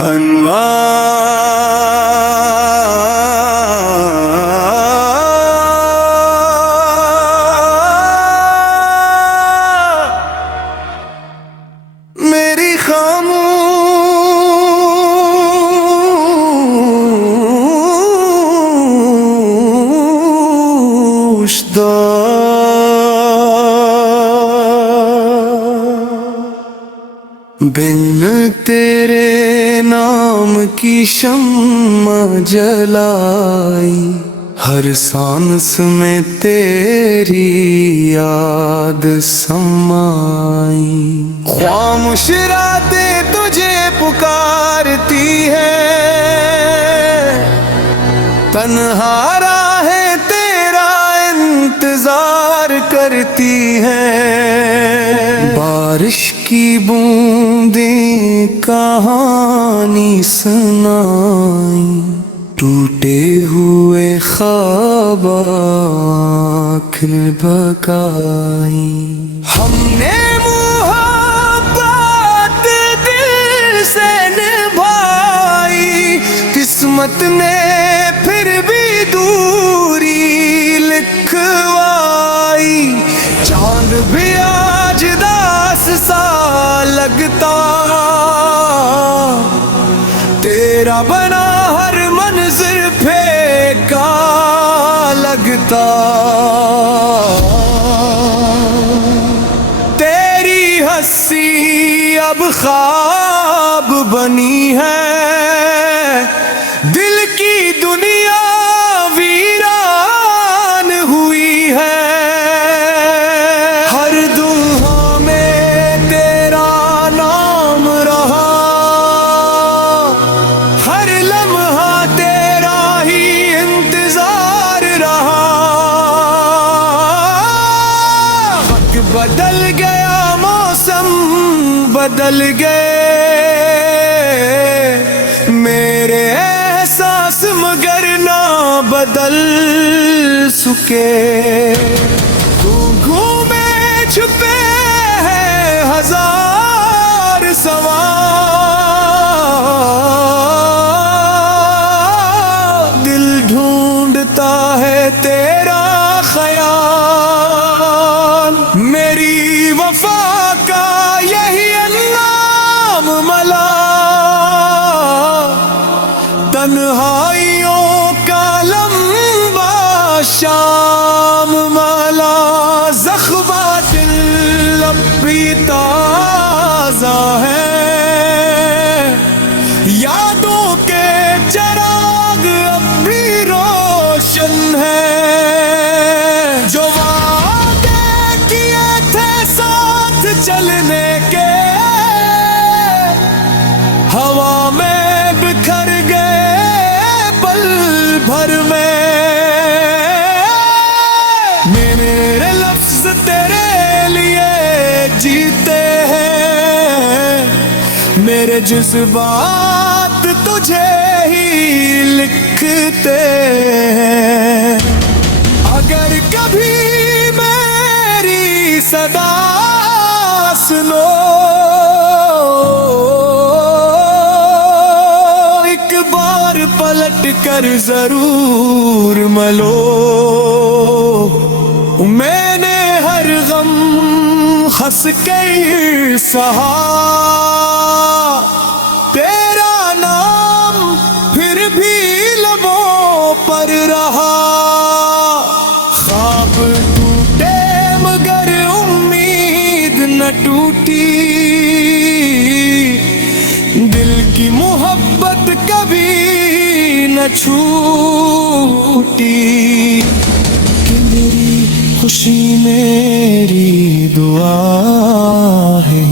अनवा मेरी खामोश बिन तेरे नाम की शम्मा जलाई, हर सांस में तेरी याद समाई। ख्वामुश रातें तुझे पुकारती है, तन्हा राहें तेरा इंतजार करती है। बारिश की बूंदें कहानी सुनाई, टूटे हुए ख्वाब आँखें भगाई। हमने मोहब्बत दिल से निभाई, किस्मत ने फिर भी दूरी लिखवाई। चांद भी आज दास सा लगता, तेरा बना हर मंजिल फीका लगता। तेरी हंसी अब ख्वाब बनी है, दिल की दुनिया वीरान हुई है। हर दुआ में तेरा नाम रहा, हर लम्हा तेरा ही इंतजार रहा। वक्त बदल गया, मौसम बदल गए, मेरे एहसास मगर ना बदल सके। तू घूमे छुपे है हजार सवाल, दिल ढूंढता है तेरा ख्याल। मेरी वफा का यही नाम मला, तन्हाइयों का लंबा शाम माला। ज़ख्मा दिल अब भी ताज़ा है, यादों के चिराग अब भी रोशन है। जो वादे किए थे साथ चलने के, हवा में बिखर गए पल भर में। मेरे लफ्ज तेरे लिए जीते हैं, मेरे जज्बात तुझे ही लिखते हैं। अगर कभी मेरी सदा सुनो, पलट कर जरूर मलो। मैंने हर गम हंस के सहा, तेरा नाम फिर भी लबों पर रहा। ख्वाब टूटे मगर उम्मीद न टूटी, दिल की मोहब्बत कभी न छूटी। कि मेरी खुशी मेरी दुआ है,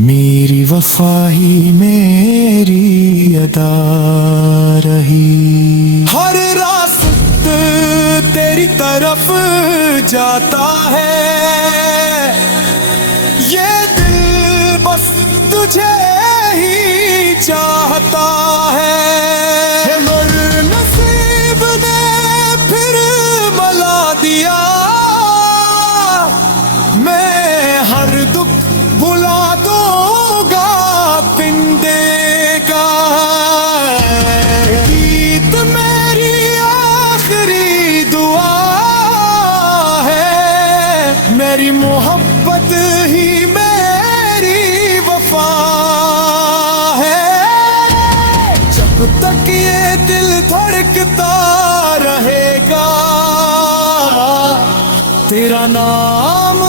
मेरी वफा ही मेरी अदा रही। हर रास्ता तेरी तरफ जाता है, ये दिल बस तुझे ही चाहता है। मगर नसीब ने फिर मला दिया, मैं हर दुख भुला दूंगा तेरी मोहब्बत ही मेरी वफा है। जब तक ये दिल धड़कता रहेगा तेरा नाम